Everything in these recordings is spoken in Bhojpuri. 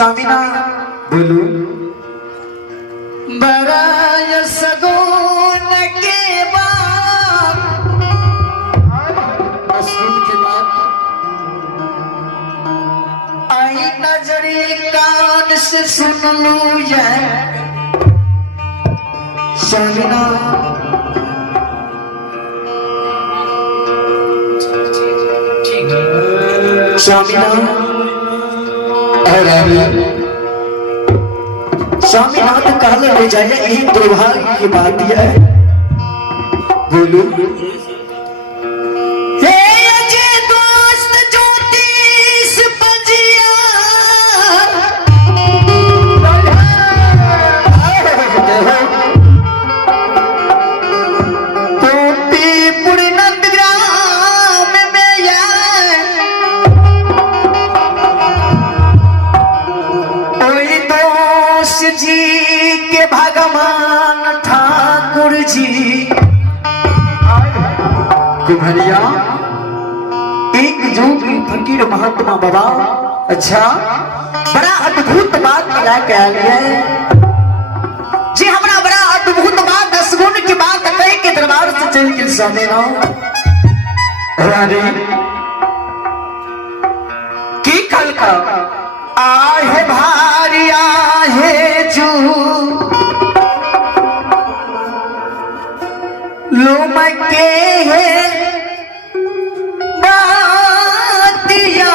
सामिना बोलू बड़ा सगुन के बाद आई नजरी कान से सुन लू ये सामिना स्वामीनाथ कहले ले जाए एक दुर्भाग्य की बात यह है बोलू जी के भगवान ठाकुर जी कुम्हरिया एक जोगी फकीर महात्मा बाबा अच्छा बड़ा अद्भुत बात मिला कह लिया जी हमरा बड़ा अद्भुत बात 10 गुण की बात कह के दरबार से चल के सामने ना रानी की कल का आहे भारी आहे जू लो मके है बातिया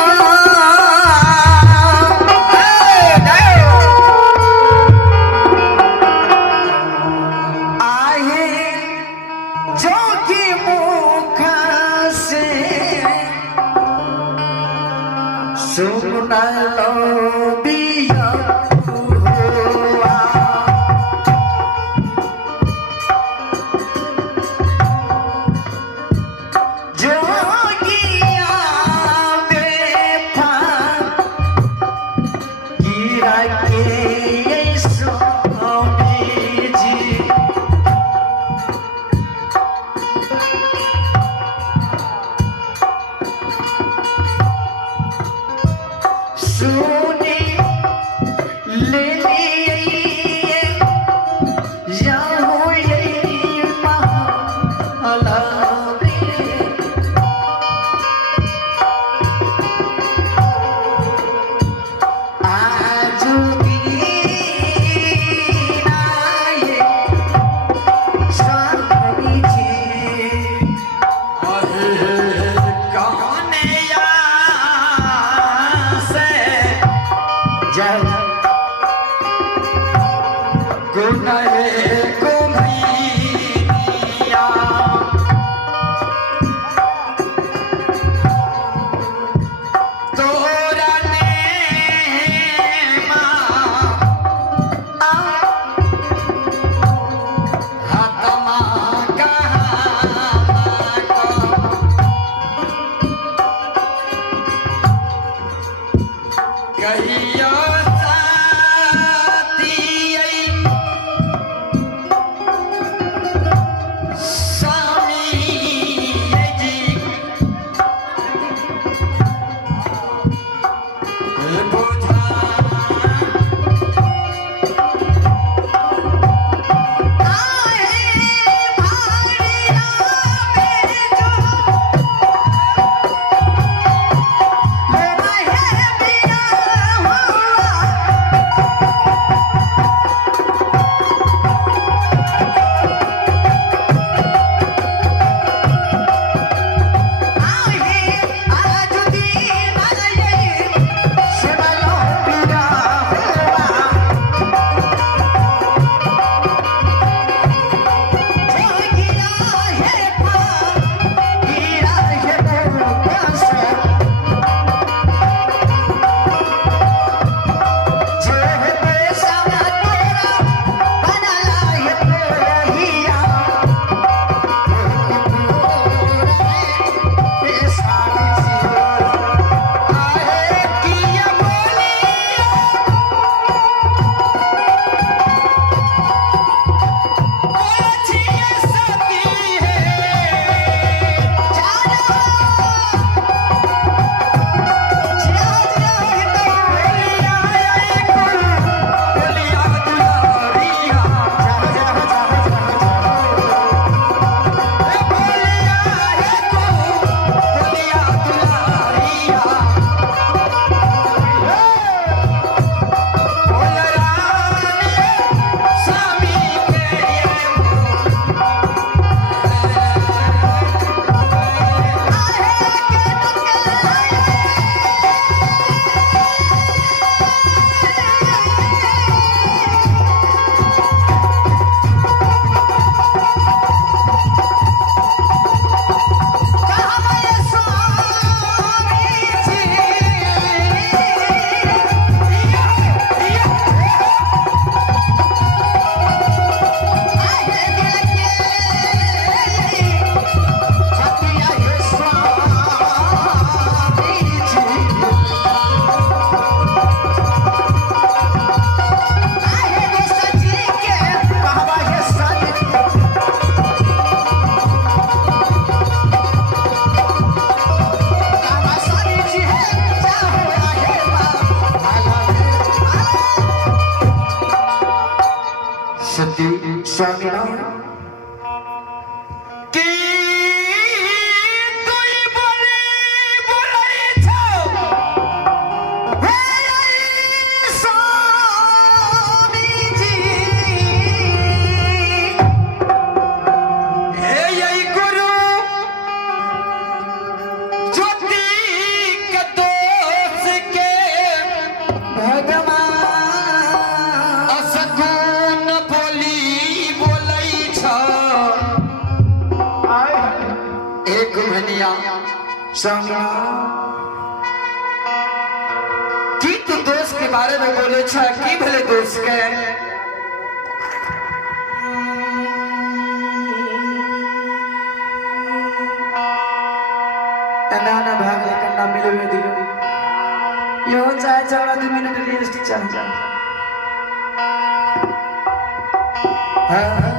आहे जो की मुख से सुन लो बिया स्वामीनाथ की तुई बोली बोलाई छो हे स्वामी जी हे यही गुरु ज्योति के दोष के भगवान असगुन बोली बोलाई छो एक भनिया की तू दोस्त के बारे में बोले छा की भले दोस्त के ना भाग लेकर ना मिले हुए दिलो यो चाहे चाहे 2 मिनट रेस्ट चाहे हाँ